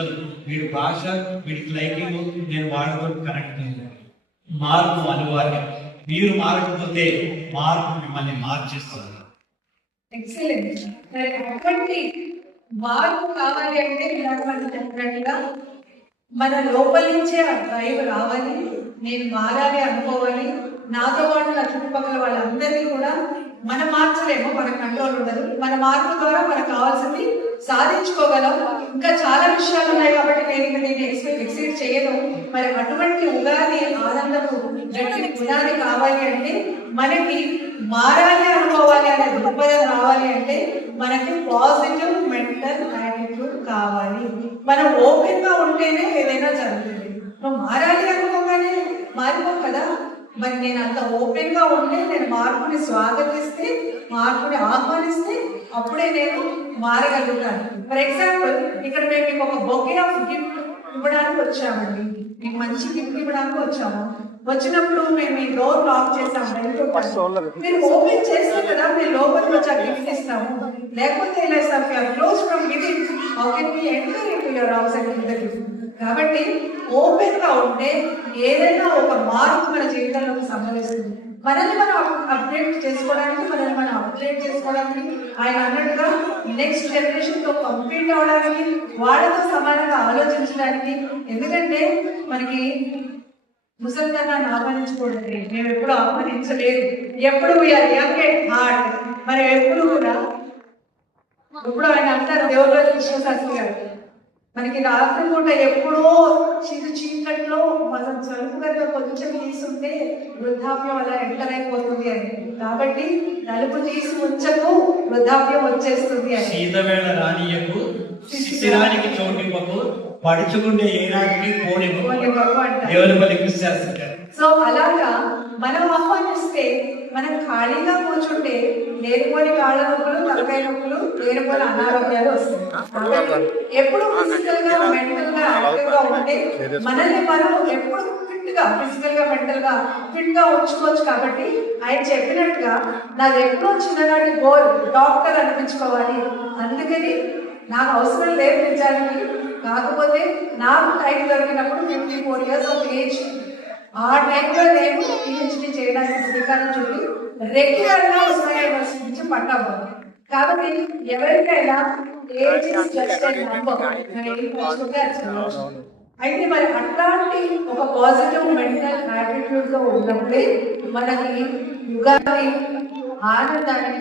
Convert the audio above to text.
ఉండదు. వీడి భాష, వీడికి లైకింగ్, నేను వాళ్ళతో కనెక్ట్ అయ్యాను. మార్పు అనివార్యం. మీరు మారకపోతే మార్పు మిమ్మల్ని మార్చేస్తుంది. ఎక్సలెంట్. అటువంటి మార్పు కావాలి అంటే మనం చెప్పినట్టుగా మన లోపల నుంచే ఆ డ్రైవ్ రావాలి. నేను మారాలి అనుకోవాలి. నాతో పాటు నా చుట్టుపక్కల వాళ్ళందరినీ కూడా మనం మార్చలేమో, మన కంట్రోల్ ఉండదు. మన మార్పు ద్వారా మనకు కావాల్సింది సాధించుకోగలం. ఇంకా చాలా విషయాలు ఉన్నాయి కాబట్టి నేను ఎక్సైట్ చేయను. మరి అటువంటి ఉగాది ఆనందము గట్టి ఉగాది కావాలి అంటే మనకి మారాలి అనుకోవాలి అనే దృక్పథం రావాలి అంటే మనకి పాజిటివ్ మెంటల్ యాటిట్యూడ్ కావాలి. మనం ఓపెన్ గా ఉంటేనే ఏదైనా జరుగుతుంది. నువ్వు మారాలి అనుకోగానే మారిపో కదా. మరి నేను అంత ఓపెన్ గా ఉంటే, నేను మార్పుని స్వాగతిస్తే, మార్పుని ఆహ్వానిస్తే అప్పుడే నేను మారగలుగుతాను. ఫర్ ఎగ్జాంపుల్, ఇక్కడ మేము మీకు ఒక బొకే ఆఫ్ గిఫ్ట్ ఇవ్వడానికి వచ్చామండి. మీకు మంచి గిఫ్ట్ ఇవ్వడానికి వచ్చాము. వచ్చినప్పుడు మేము ఈ డోర్ లాక్ చేసాము. మీరు ఓపెన్ చేస్తే కదా మేము లోపలికి వచ్చి ఆ గిఫ్ట్ ఇస్తాము. లేకపోతే ఎలా ఇస్తాం? Close from within, how can we enter into your house and give the gift. కాబట్టి ఓపెన్ గా ఉంటే ఏదైనా ఒక మార్పు మన జీవితంలోకి సంభవిస్తుంది. మనల్ని మనం అప్డేట్ చేసుకోవడానికి, మనల్ని మనం అప్డేట్ చేసుకోవడానికి, ఆయన అన్నట్టుగా నెక్స్ట్ జనరేషన్ తో కంప్లీట్ అవడానికి, వాళ్ళతో సమానంగా ఆలోచించడానికి. ఎందుకంటే మనకి ముసలితనాన్ని ఆహ్వానించకూడదు. మేము ఎప్పుడు ఆహ్వానించలేదు. ఎప్పుడు వీఆర్ యంగ్ అండ్ హార్ట్. మనం ఎప్పుడు కూడా ఇప్పుడు ఆయన అంటారు దేవుళ్ళ కృష్ణశాస్త్రి గారు, మనకి రాత్రిపూట ఎప్పుడో చీకట్లో మనం చలుపుగా కొంచెం తీసుంటే వృద్ధాప్యం అలా ఎంటర్ అయిపోతుంది అని. కాబట్టి నలుపు తీసి ఉంచకు, వృద్ధాప్యం వచ్చేస్తుంది అని. శీతవేళ రానియకు, శిశిరానికి చోటివ్వకు, పడుచుకుంటే ఏనాటికి సో అలాగా మనం ఆహ్వానిస్తే, మనం ఖాళీగా కూర్చుంటే లేనిపోని కాళ్ళ నొప్పులు, తలకాయ నొప్పులు, లేనిపోని అనారోగ్యాలు వస్తాయి. ఎప్పుడు ఫిజికల్ గా, మెంటల్ గా యాక్టివ్ గా ఉంటే మనల్ని మనం ఎప్పుడు ఫిట్ గా, ఫిజికల్ గా, మెంటల్ గా ఫిట్ గా ఉంచుకోవచ్చు. కాబట్టి ఆయన చెప్పినట్టుగా నాది ఎప్పుడో చిన్ననాటి గోల్ డాక్టర్ అనిపించుకోవాలి. అందుకని నాకు అవసరం లేదు నిజానికి. కాకపోతే నాకు టైం దొరికినప్పుడు 54 years ఆఫ్ ఏజ్, ఆ టైంలో నేను పిహెచ్డి చేయడానికి శ్రీకారం చుట్టి రెగ్యులర్ గా ఉస్మానియా యూనివర్సిటీ నుంచి పట్టాము. కాబట్టి ఎవరికైనా age is just a number, అయితే మరి అట్లాంటి ఒక పాజిటివ్ మెంటల్ యాటిట్యూడ్ తో ఉన్నప్పుడే మనకి ఉగాది ఆనందాన్ని